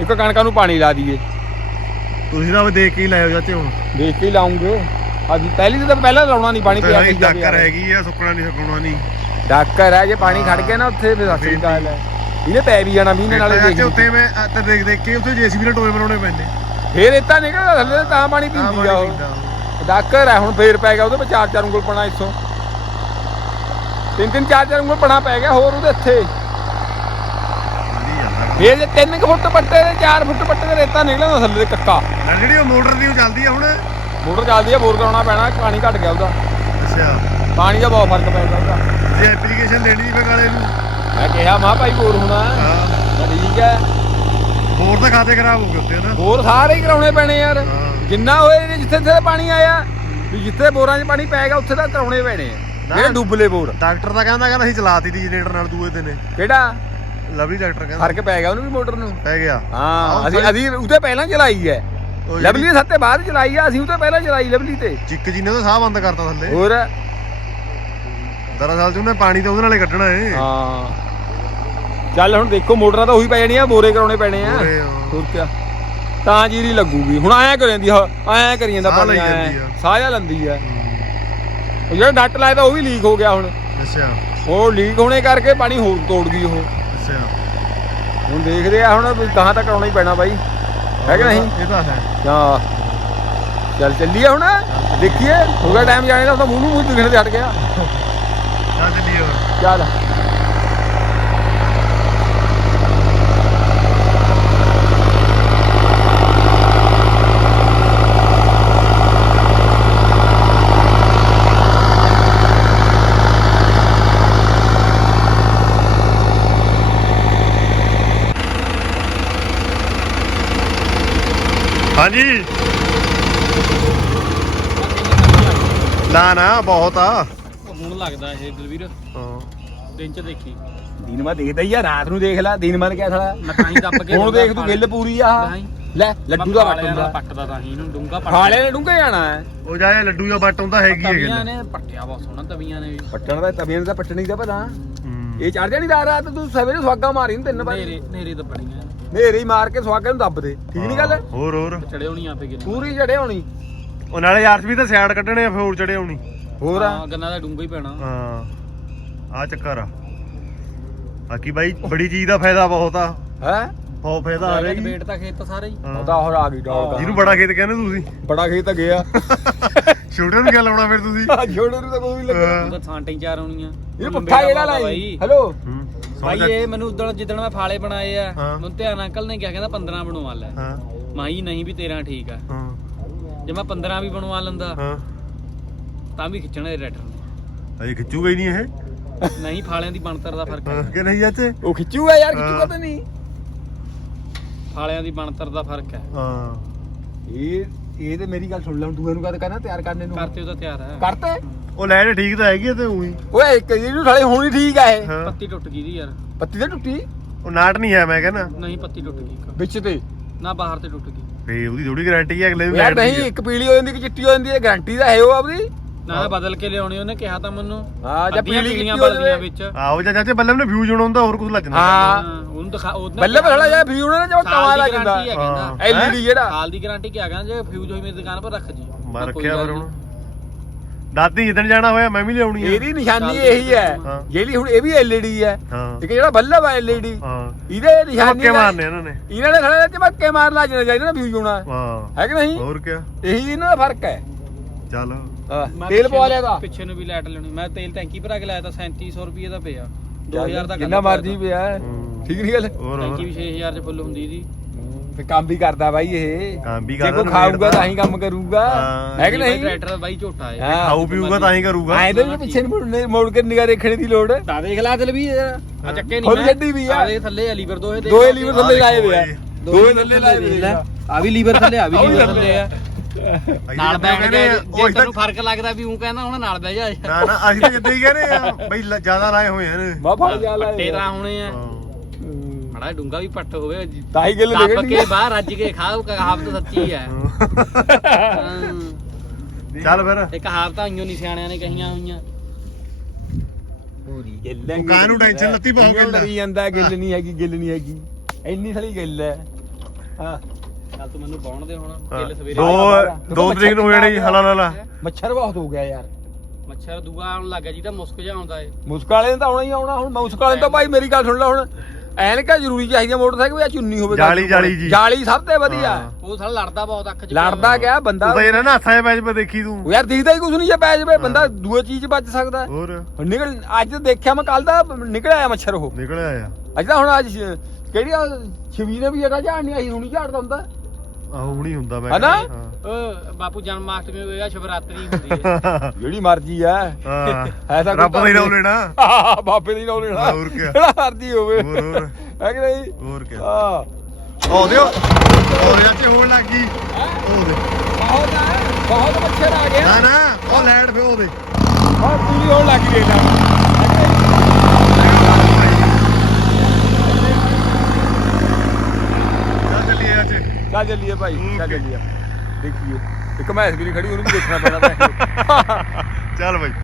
ਇੱਕ ਕਣਕਾਂ ਨੂੰ ਪਾਣੀ ਲਾ ਦਈਏ। ਤੁਸੀਂ ਤਾਂ ਵੀ ਦੇਖ ਕੇ ਹੀ ਲਾਇਓ ਚਾਚੇ ਹੁਣ। ਦੇਖ ਕੇ ਹੀ ਲਾਉਂਗੇ। ਅੱਜ ਪਹਿਲੀ ਤਾਂ ਪਹਿਲਾਂ ਲਾਉਣਾ ਨਹੀਂ ਪਾਣੀ ਪਿਆ ਤੇ ਕੇ ਡਾਕਰ ਹੈਗੀ ਆ ਸੁੱਕਣਾ ਨਹੀਂ ਸੁੱਕਣਾ ਨਹੀਂ ਡਾਕਰ ਹੈ ਜੇ ਪਾਣੀ ਖੜ ਗਿਆ ਨਾ ਉੱਥੇ ਫਿਰ ਸੱਚੀ ਗੱਲ ਹੈ ਇਹਨੇ ਪੈ ਵੀ ਜਾਣਾ ਮਹੀਨੇ ਨਾਲੇ ਦੇਖ ਉੱਤੇ ਮੈਂ ਤਾਂ ਦੇਖ ਦੇਖ ਕੇ ਉੱਥੇ ਜੀਸੀਬੀ ਦੇ ਟੋਏ ਬਣਾਉਣੇ ਪੈਂਦੇ। ਫੇਰ ਇਹ ਤਾਂ ਨਿਕਲਦਾ ਥੱਲੇ ਤਾਂ ਪਾਣੀ ਪੀਂਦੀ ਆ ਉਹ। ਪੀਂਦਾ ਉਹ। ਡਾਕਰ ਹੈ ਹੁਣ ਫੇਰ ਪੈ ਗਿਆ ਉਹਦੇ ਵਿੱਚ ਚਾਰ ਚਾਰ ਉਂਗਲ ਪਣਾ ਇੱਥੋਂ। ਤਿੰਨ ਤਿੰਨ ਚਾਰ ਚਾਰ ਉਂਗਲ ਪਣਾ ਪੈ ਗਿਆ ਹੋਰ ਉਹਦੇ ਇੱਥੇ। ਫੇਰ ਜੇ 3 ਫੁੱਟ ਪੱਟੇ ਦੇ 4 ਫੁੱਟ ਪੱਟੇ ਦੇ ਰੇਤਾ ਨਿਕਲਦਾ ਥੱਲੇ ਦੇ ਕੱਕਾ। ਨਾ ਜਿਹੜੀ ਉਹ ਮੋਟਰ ਦੀ ਉਹ ਚੱਲਦੀ ਆ ਹੁਣ? ਮੋਟਰ ਚੱਲਦੀ ਆ ਬੋਰ ਕਰਾਉਣਾ ਪੈਣਾ ਪਾਣੀ ਘਟ ਗਿਆ ਉਹਦਾ। ਅੱਛਾ। ਪਾਣੀ ਦਾ ਬਹੁਤ ਫ਼ਰਕ ਪੈ ਗਿਆ ਉਹਦਾ। ਜੇ ਐਪਲੀਕੇਸ਼ਨ ਦੇਣੀ ਦੀ ਬਗਾਲੇ ਨੂੰ? ਮੈਂ ਕਿਹਾ ਮਾ ਭਾਈ ਬੋਰ ਹੋਣਾ। ਹਾਂ। ਤਾਂ ਠੀਕ ਹੈ। ਹੋਰ ਤਾਂ ਖਾਤੇ ਖਰਾਬ ਹੋ ਗਏ ਉੱਤੇ ਨਾ? ਬੋਰ ਸਾਰੇ ਹੀ ਕਰਾਉਣੇ ਪੈਣੇ ਯਾਰ। ਜਿੰਨਾ ਹੋਏ ਨੇ ਜਿੱਥੇ ਜਿੱਥੇ ਪਾਣੀ ਆਇਆ ਵੀ ਜਿੱਥੇ ਬੋਰਾਂ 'ਚ ਪਾਣੀ ਪੈ ਗਿਆ ਉੱਥੇ ਤਾਂ ਕਰਾਉਣੇ ਪੈਣੇ ਆ। ਜਿਹੜੇ ਡੁੱਬਲੇ ਬੋਰ। ਡਾਕਟਰ ਤਾਂ ਕਹਿੰਦਾ ਕਹਿੰਦਾ ਅਸੀਂ ਚਲਾਤੀ ਦੀ ਜਨਰੇਟਰ ਨਾਲ ਦੂਏ ਦਿਨ। ਕਿਹੜਾ? ਲਵਲੀ ਡਾਕਟਰ ਕਹਿੰਦਾ। ਫ਼ਰਕ ਪੈ ਗਿਆ ਉਹਨੂੰ ਵੀ ਮੋਟਰ ਨੂੰ? ਪੈ ਗਿਆ। ਹਾਂ ਅਸੀਂ ਅਸੀਂ ਉਹਦੇ ਪਹਿਲਾਂ ਚਲਾਈ ਹੈ ਉਹ ਲਵਲੀ ਨੇ ਸੱਤੇ ਬਾਅਦ ਚਲਾਈ ਆ ਅਸੀਂ ਉਹਦੇ ਪਹਿਲਾਂ ਚਲਾਈ ਲਵਲੀ ਤੇ। ਚਿੱਕ ਜੀ ਨੇ ਤਾਂ ਸਾਹ ਬੰਦ ਕਰਤਾ ਥੱਲੇ। ਹੋਰ? ਦਰਅਸਲ ਚ ਉਹਨੇ ਪਾਣੀ ਤਾਂ ਉਹਦੇ ਨਾਲੇ ਕੱਢਣਾ ਏ। ਹਾਂ। ਚੱਲ ਹੁਣ ਦੇਖੋ ਮੋਟਰਾਂ ਤਾਂ ਉਹੀ ਪੈ ਜਾਣੀਆਂ ਬੋਰੇ ਕਰਾਉਣੇ ਪੈਣੇ ਆ। ਬੋਰੇ, ਹਾਂ। ਹੋਰ ਕਿਆ। ਤਾਂ ਜੀਰੀ ਲੱਗੂਗੀ। ਹੁਣ ਆਇਆ ਕਰੀ ਜਾਂਦੀ ਆਇਆ ਕਰੀ ਜਾਂਦਾ ਸਾਹ ਲਈ ਜਾਂਦੀ ਆ। ਸਾਹ ਜਾ ਲੰਦੀ ਆ। ਉਹ ਜਿਹੜਾ ਡੱਟ ਲਾਇਆ ਤਾਂ ਉਹ ਵੀ ਲੀਕ ਹੋ ਗਿਆ ਹੁਣ। ਅੱਛਾ। ਉਹ ਲੀਕ ਹੋਣੇ ਕਰਕੇ ਪਾਣੀ ਹੋਰ ਤੋੜ ਗਈ ਉਹ। ਅੱਛਾ। ਹੁਣ ਦੇਖਦੇ ਆ ਹੁਣ ਵੀ ਕਹਾਂ ਤੱਕ ਆਉਣਾ ਹੀ ਪੈਣਾ ਬਾਈ। ਹੈ ਕਿ ਨਹੀਂ? ਇਹ ਤਾਂ ਹੈ। ਹਾਂ। ਚੱਲ ਚੱਲੀਏ ਹੁਣ। ਦੇਖੀਏ। ਹੋ ਗਿਆ ਟਾਈਮ ਜਾਣੇ ਦਾ ਤਾਂ ਮੂੰਹ ਨੂੰ ਮੂੰਹ ਦਿਖਣ ਤੇ ਹਟ ਗਿਆ। ਚੱਲ ਚੱਲੀਏ ਹੋਰ ਚੱਲ। ਹਾਂਜੀ। ਨਾ ਨਾ ਬਹੁਤ ਆ। ਹੁਣ ਲੱਗਦਾ ਇਹ ਦਲਵੀਰ। ਹਾਂ। ਦਿਨ ਚ ਦੇਖੀ। ਦਿਨ ਮਾ ਦੇਖਦਾ ਹੀ ਆ ਰਾਤ ਨੂੰ ਦੇਖ ਲੈ ਦਿਨ ਮਨ ਕਿਆ ਦੱਬ ਕੇ ਹੁਣ ਦੇਖ ਤੂੰ ਗਿੱਲ ਪੂਰੀ ਆ। ਲੈ ਲੱਡੂ ਦਾ ਵੱਟ ਹੁੰਦਾ। ਪੱਟਦਾ ਤਾਂ ਹੀ ਇਹਨੂੰ ਡੂੰਗਾ ਪੱਟ ਹਾਲੇ ਨੇ ਡੂੰਘੇ ਜਾਣਾ ਹੈ। ਉਹ ਜਾਏ ਲੱਡੂ ਦਾ ਬੱਟ ਹੁੰਦਾ ਹੈਗੀ ਹੈ ਤਵੀਆਂ ਗੱਲ ਨੇ ਪੱਟਿਆ ਬਹੁਤ ਸੋਹਣਾ ਤਵੀਆਂ ਨੇ। ਵੀ ਪੱਟਣ ਦਾ ਤਵੀਆਂ ਦਾ ਪੱਟਣੀ ਦਾ ਪਤਾ। ਇਹ ਚੜ ਜਾਣੀ ਦਾ ਰਾਤ ਤੂੰ ਸਵੇਰੇ ਸਵਾਗਾ ਮਾਰੀ ਨੂੰ ਤਿੰਨ ਵਾਰੀ ਨੇਰੇ ਨੇਰੇ ਤਾਂ ਬੜੀਆਂ ਨੇਰੇ ਮਾਰ ਕੇ ਸੁਹਾਗੇ ਨੂੰ ਦੱਬ ਦੇ। ਠੀਕ ਨਹੀਂ ਗੱਲ? ਹੋਰ ਹੋਰ। ਚੜੇ ਹੋਣੀ ਆਪੇ ਪੂਰੀ ਜੜੇ ਹੋਣੀ। ਉਹ ਨਾਲੇ ਯਾਰ ਵੀ ਤਾਂ ਸਿਆੜ ਕੱਢਣੇ ਆ ਫਿਰ ਹੋਰ ਚੜੇ ਆਉਣੀ ਹੋਰ ਆ? ਹਾਂ ਗੰਨਾ ਦਾ ਡੂੰਗਾ ਹੀ ਪੈਣਾ। ਹਾਂ। ਆ ਚੱਕਰ ਆ। ਬਾਕੀ ਬਾਈ ਬੜੀ ਚੀਜ਼ ਦਾ ਫਾਇਦਾ ਬਹੁਤ ਆ। ਹੈ? ਬਹੁਤ ਫਾਇਦਾ ਆ ਰਿਹਾ ਜੀ। ਵੇਟ ਤਾਂ ਖੇਤ ਤਾਂ ਸਾਰੇ ਹੀ। ਹਾਂ। ਉਹਦਾ ਹੋਰ ਆ ਗਈ ਡੌਲ ਜਿਹਨੂੰ ਬੜਾ ਖੇਤ ਕਹਿੰਦੇ ਤੁਸੀਂ। ਬੜਾ ਖੇਤ ਤਾਂ ਗਿਆ ਛੋਟੇ ਨੂੰ ਕਿਆ ਲਾਉਣਾ ਫਿਰ ਤੁਸੀਂ? ਛੋੜੇ ਨੂੰ ਤਾਂ ਕੋਈ ਨਹੀਂ ਲੱਗਾ ਹਾਂ। ਉਹਦਾ ਛਾਂਟੇ ਚਾਰ ਆਉਣੀਆਂ ਇਹ ਪੱਠਾ ਜਿਹੜਾ ਲਾਈ ਹੈਲੋ? ਹੂੰ ਭਾਈ ਸਮਝ ਇਹ ਮੈਨੂੰ ਉਦੋਂ ਜਿੱਦਣ ਮੈਂ ਫਾਲੇ ਬਣਾਏ ਆ ਹਾਂ। ਮੈਨੂੰ ਧਿਆਨ ਅੰਕਲ ਨੇ ਕਿਹਾ ਕਹਿੰਦਾ 15 ਬਣਵਾ ਲੈ। ਹਾਂ। ਮਾਈ ਨਹੀਂ ਵੀ 13 ਠੀਕ ਆ। ਹਾਂ। ਜੇ ਮੈਂ 15 ਵੀ ਬਣਵਾ ਲੈਂਦਾ ਹਾਂ। ਤਾਂ ਵੀ ਖਿੱਚਣਾ ਇਹ ਰੈਟਰ ਅਜੇ ਖਿੱਚੂਗਾ ਹੀ ਨਹੀਂ ਇਹ। ਨਹੀਂ ਫਾਲਿਆਂ ਦੀ ਬਣਤਰ ਦਾ ਫ਼ਰਕ ਹਾਂ, ਹੈ ਕਿ ਨਹੀਂ ਚਾਚੇ? ਉਹ ਖਿੱਚੂਗਾ ਯਾਰ। ਖਿੱਚੂਗਾ ਤਾਂ ਨਹੀਂ। ਫਾਲਿਆਂ ਦੀ ਬਣਤਰ ਦਾ ਫ਼ਰਕ ਹੈ। ਹਾਂ। ਇਹ ਇਹ ਤੇ ਮੇਰੀ ਗੱਲ ਸੁਣ ਲੈ ਹੁਣ ਤੂੰ ਇਹਨੂੰ ਕਦ ਕਹਿੰਦਾ ਤਿਆਰ ਕਰਨੇ ਨੂੰ। ਕਰਤੇ ਉਹਦਾ ਤਿਆਰ ਹੈ। ਕਰਤੇ? ਉਹ ਲੈਟ ਠੀਕ ਤਾਂ ਹੈਗੀ ਆ ਤੇ ਉਹੀ ਓਏ ਇੱਕ ਇਹਨੂੰ ਸਾਲੇ ਹੋਣੀ ਠੀਕ ਆ ਇਹ। ਹਾਂ। ਪੱਤੀ ਟੁੱਟ ਗਈ ਦੀ ਯਾਰ। ਪੱਤੀ ਤੇ ਟੁੱਟੀ? ਉਹ ਨਾਟ ਨਹੀਂ ਹੈ ਮੈਂ ਕਹਿੰਦਾ। ਨਹੀਂ ਪੱਤੀ ਟੁੱਟ ਗਈ ਇੱਕ। ਵਿੱਚ ਤੇ? ਨਾ ਬਾਹਰ ਤੇ ਟੁੱਟ ਗਈ। ਫੇ ਉਹਦੀ ਥੋੜੀ ਗਾਰੰਟੀ ਹੈ ਅਗਲੇ ਨੂੰ ਯਾਰ ਦੀ ਨਹੀਂ ਆ। ਇੱਕ ਪੀਲੀ ਹੋ ਜਾਂਦੀ ਕਿ ਚਿੱਟੀ ਹੋ ਜਾਂਦੀ ਹੈ ਗਾਰੰਟੀ ਤਾਂ ਹੈ ਉਹ ਆਪਦੀ? ਨਾ ਨਾ ਬਦਲ ਕੇ ਲਿਆਉਣੀ ਉਹਨੇ ਕਿਹਾ ਤਾਂ ਮੈਨੂੰ। ਹਾਂ, ਜਾਂ ਅੱਧੀਆਂ ਪੀਲੀ ਪੀਲੀਆਂ ਕੀਤੀ ਹੋਵੇ। ਬਲਦੀਆਂ ਵਿੱਚ। ਆਹੋ ਜਾਂ ਚਾਚੇ ਬੱਲਮ ਨੇ ਵਿਊ ਜਣਾ ਹੁੰਦਾ ਹੋਰ ਕੁਝ ਲੱਜਣਾ। ਹਾਂ। ਹਾਂ, ਉਹਨੂੰ ਦਿਖਾ ਉਹਨੇ ਬੱਲੇ ਬੱਲੇ ਜਿਹਾ ਵੀ ਉਹਨਾਂ ਨੇ ਜੋ ਕਮਾਲ ਆ ਜਾਂਦਾ ਹੈ। ਕਹਿੰਦਾ ਹਾਂ। ਐਲਈਡੀ ਜਿਹੜਾ। ਸਾਲ ਦੀ ਗਾਰੰਟੀ ਕਿਹਾ ਕਹਿੰਦਾ ਜੇ ਫਿਊਜ਼ ਹੋਈ ਮੇਰੀ ਦੁਕਾਨ ਪਰ ਰੱਖ ਜੀ। ਮੈਂ ਕੋਈ ਰੱਖਿਆ ਗੱਲ ਫਿਰ ਨਹੀਂ। ਹੁਣ ਦਾਦੀ ਜਿੱਦਣ ਜਾਣਾ ਹੋਇਆ ਮੈਂ ਵੀ ਲਿਆਉਣੀ ਆ। ਇਹਦੀ ਨਿਸ਼ਾਨੀ ਇਹੀ ਹੈ। ਹਾਂ। ਜਿਹੜੀ ਹੁਣ ਇਹ ਵੀ ਐਲਈਡੀ ਹੈ। ਹਾਂ। ਇੱਕ ਜਿਹੜਾ ਬੱਲਬ ਹੈ ਐਲਈਡੀ ਹਾਂ। ਇਹਦੇ ਨਿਸ਼ਾਨੀ ਧੱਕੇ ਮਾਰਨੇ ਇਹਨਾਂ ਨੇ। ਇਹਨਾਂ ਨੇ ਖੜੇ ਚਮੱਕੇ ਮਾਰ ਲਾ ਜਣਾ ਚਾਹੀਦਾ ਨਾ ਫਿਊਜ਼ ਹੋਣਾ ਹਾਂ। ਹੈ ਕਿ ਨਹੀਂ? ਹੋਰ ਕਿਆ? ਇਹੀ ਇਹਨਾਂ ਦਾ ਫ਼ਰਕ ਹੈ। ਚੱਲ। ਮੈਂ ਤੇਲ ਪਿੱਛੇ ਪਵਾ ਲਿਆ ਦਾ ਪਿੱਛੇ ਨੂੰ ਵੀ ਲਾਈਟ ਲੈਣੀ। ਮੈਂ ਤੇਲ ਟੈਂਕੀ ਭਰਾ ਕੇ ਲਾਇਆ ਤਾਂ 3700 ਰੁਪਏ ਦਾ ਪਿਆ। 2000 ਦਾ ਜਿੰਨਾ ਮਰਜ਼ੀ ਪਿਆ। ਹੈ। ਹੂੰ। ਠੀਕ ਨਹੀਂ ਗੱਲ? ਹੋਰ ਟੈਂਕੀ ਹੋਰ ਵੀ 6000 ਚ ਫੁੱਲ ਹੁੰਦੀ ਦੀ ਤੇ ਕੰਮ ਵੀ ਕਰਦਾ ਬਾਈ ਇਹ। ਕੰਮ ਵੀ ਜੇ ਕਰਦਾ ਕੋਈ ਨਾ ਖਾਊਗਾ ਤਾਂ। ਹੀ ਕੰਮ ਕਰੂਗਾ। ਹਾਂ। ਹੈ ਕਿ ਨਹੀਂ? ਟਰੈਕਟਰ ਬਾਈ ਝੋਟਾ ਹੈ। ਹਾਂ। ਖਾਊ ਪੀਊਗਾ ਤਾਂ ਹੀ ਕਰੂਗਾ। ਐਂ ਤਾਂ ਵੀ ਪਿੱਛੇ ਨੂੰ ਮੁੜਨੇ- ਮੋੜ ਕੇ ਨਿਗਾਹ ਰੱਖਣ ਦੀ ਲੋੜ। ਤਾਂ ਦੇਖ ਲਾ ਦਿਲ ਵੀ ਆ ਚੱਕੇ ਨਹੀਂ ਖੁਦ ਗੱਡੀ ਵੀ ਆ। ਆ ਦੇ ਥੱਲੇ ਆ ਲੀਵਰ ਦੋਏ ਦੇ। ਦੋਏ ਲੀਵਰ ਥੱਲੇ ਲਾਏ ਹੋਏ ਆ। ਦੇਖੋ ਦੋਏ ਥੱਲੇ ਲਾਏ ਹੋਏ ਆ। ਆ ਵੀ ਲੀਵਰ ਥੱਲੇ ਆ ਵੀ ਆਹ ਵੀ ਲੀਵਰ ਥੱਲੇ ਆ। ਨਾਲ ਤਾਂ ਬੈ ਕੇ ਜੇ ਤੈਨੂੰ ਫ਼ਰਕ ਲੱਗਦਾ ਵੀ ਉਹ ਕਹਿੰਦਾ ਹੁਣ ਨਾਲ ਬਹਿ ਜਾ। ਨਾ ਨਾ ਅਸੀਂ ਤਾਂ ਜਿੱਦਾਂ ਹੀ ਕਹਿੰਦੇ ਆ ਬਈ ਲ- ਜ਼ਿਆਦਾ ਲਾਏ ਹੋਏ ਹਨ ਮਾ ਫੜ ਜਾ ਲਾਏ ਪੱਟੇ ਤਾਂ ਹੋਣੇ ਆ। ਮੜਾ ਡੂੰਗਾ ਵੀ ਪੱਟ ਹੋਵੇ ਤਾਂ ਹੀ ਗੱਲ ਨਿਕਲਣੀ ਕੇ ਬਾਹਰ ਰੱਜ ਕੇ ਖਾਓ ਕਹਾਵਤ ਸੱਚੀ ਹੈ। ਹਾਂ। ਚੱਲ ਫਿਰ। ਇਹ ਕਹਾਵਤਾਂ ਆਈਆਂ ਨਹੀਂ ਸਿਆਣਿਆਂ ਨੇ ਕਹੀਆਂ ਹੋਈਆਂ। ਪੂਰੀ ਗੱਲ ਉਹ ਕਾਹਨੂੰ tension ਲੱਤੀ ਪਾਓ ਗੱਲ? ਲੱਗੀ ਜਾਂਦਾ ਗਿੱਲ ਨਹੀਂ ਹੈਗੀ ਗਿੱਲ ਨਹੀਂ ਹੈਗੀ। ਇੰਨੀ ਸਾਲੀ ਗੱਲ ਹੈ। ਹਾਂ। ਚੱਲ ਤੂੰ ਮੈਨੂੰ ਬਾਉਣ ਦੇ ਹੁਣ ਹਾਂ। ਕਿੱਲ ਸਵੇਰੇ ਦੋ ਦੋ ਤਰੀਕ ਨੂੰ ਹੋ ਜਾਣੀ ਹਲਾ ਲਾਲਾ ਮੱਛਰ ਬਹੁਤ ਹੋ ਗਿਆ ਯਾਰ। ਮੱਛਰ ਦੂਆ ਆਉਣ ਲੱਗਾ ਜਿਹਦਾ ਮੁਸਕ ਜਾ ਆਉਂਦਾ ਏ। ਮੁਸਕ ਵਾਲੇ ਨੇ ਤਾਂ ਆਉਣਾ ਹੀ ਆਉਣਾ ਹੁਣ ਮੁਸਕ ਵਾਲੇ ਨੇ ਤਾਂ ਭਾਈ ਮੇਰੀ ਗੱਲ ਸੁਣ ਲੈ ਹੁਣ। ਐਨਕਾਂ ਜ਼ਰੂਰੀ ਚਾਹੀਦੀ ਆ ਮੋਟਰਸਾਈਕਲ ਵੀ ਆ ਚੁੰਨੀ ਹੋਵੇ ਜਾਲੀ- ਜਾਲੀ ਜੀ। ਜਾਲੀ ਸਭ ਤੋਂ ਵਧੀਆ। ਹਾਂ। ਉਹ ਸਾਲਾ ਲੜਦਾ ਬਹੁਤ ਅੱਖ ਚ ਲੜਦਾ ਗਿਆ ਬੰਦਾ? ਤੂੰ ਇਹਨਾਂ ਨਾ ਹੱਥਾਂ 'ਚ ਪੈਜ ਪੇ ਦੇਖੀ ਤੂੰ। ਉਹ ਯਾਰ ਦਿਖਦਾ ਹੀ ਕੁਝ ਨਹੀਂ ਜੇ ਪੈ ਜਵੇ ਬੰਦਾ ਦੂਏ ਚੀਜ਼ 'ਚ ਬਚ ਸਕਦਾ। ਹੈ। ਹੋਰ? ਹੁਣ ਨਿਕਲ ਅੱਜ ਦੇਖਿਆ ਮੈਂ ਕੱਲ ਦਾ ਨਿਕਲ ਆਇਆ ਮੱਛਰ ਉਹ। ਨਿਕਲਿਆ ਆ ਅੱਜ ਤਾਂ ਹੁਣ ਅੱਜ ਕਿਹੜੀ ਆ ਛਵੀ ਨੇ ਵੀ ਜਿਹੜਾ ਝਾੜ ਨਹੀਂ ਆਈ ਹੁਣੀ ਝਾੜਦਾ ਹੁੰਦਾ। ਆਹੋ ਹੁਣੀ ਹੁੰਦਾ ਮੈਂ ਹਨਾ? ਓ ਬਾਪੂ ਜਨਮ ਅਸ਼ਟਮੀ ਹੋਏਗਾ ਸ਼ਿਵਰਾਤਰੀ ਹੁੰਦੀ ਹੈ ਹਾਂ ਜਿਹੜੀ ਮਰਜ਼ੀ ਆ। ਹਾਂ। ਹੈ ਤਾਂ ਕੋਈ ਰੱਬ ਦਾ ਹੀ ਨਾਮ ਲੈਣਾ। ਬਾਪੇ ਦੀ ਨਾਮ ਲੈਣਾ। ਹੋਰ ਕਿਆ। ਜਿਹੜਾ ਮਰਜ਼ੀ ਹੋਵੇ। ਹੋਰ ਹੋਰ। ਹੈ ਕਿ ਨਹੀਂ? ਹੋਰ ਕੀ ਹਾਂ। ਉਹ ਦਿਓ। ਉਹ ਰਿਆ ਤੇ ਹੋਣ ਲੱਗੀ ਉਹ ਦੇ ਬਹੁਤ ਆ। ਬਹੁਤ ਮੱਛਰ ਆ ਗਿਆ। ਨਾ ਨਾ ਉਹ ਲੈਟ ਫੇ ਉਹ ਦੇ। ਹਾਂ ਪੂਰੀ ਹੋਣ ਲੱਗ ਗਈ ਨਾ ਚੱਲ ਚੱਲੀਏ ਅੱਜ ਚੱਲ ਚੱਲੀਏ ਭਾਈ ਚੱਲ Okay. ਚੱਲੀਏ। ਦੇਖੀਏ। ਇੱਕ ਮੈਸ ਵੀ ਖੜੀ ਉਹਨੂੰ ਵੀ ਦੇਖਣਾ ਪੈਣਾ ਚੱਲ ਬਾਈ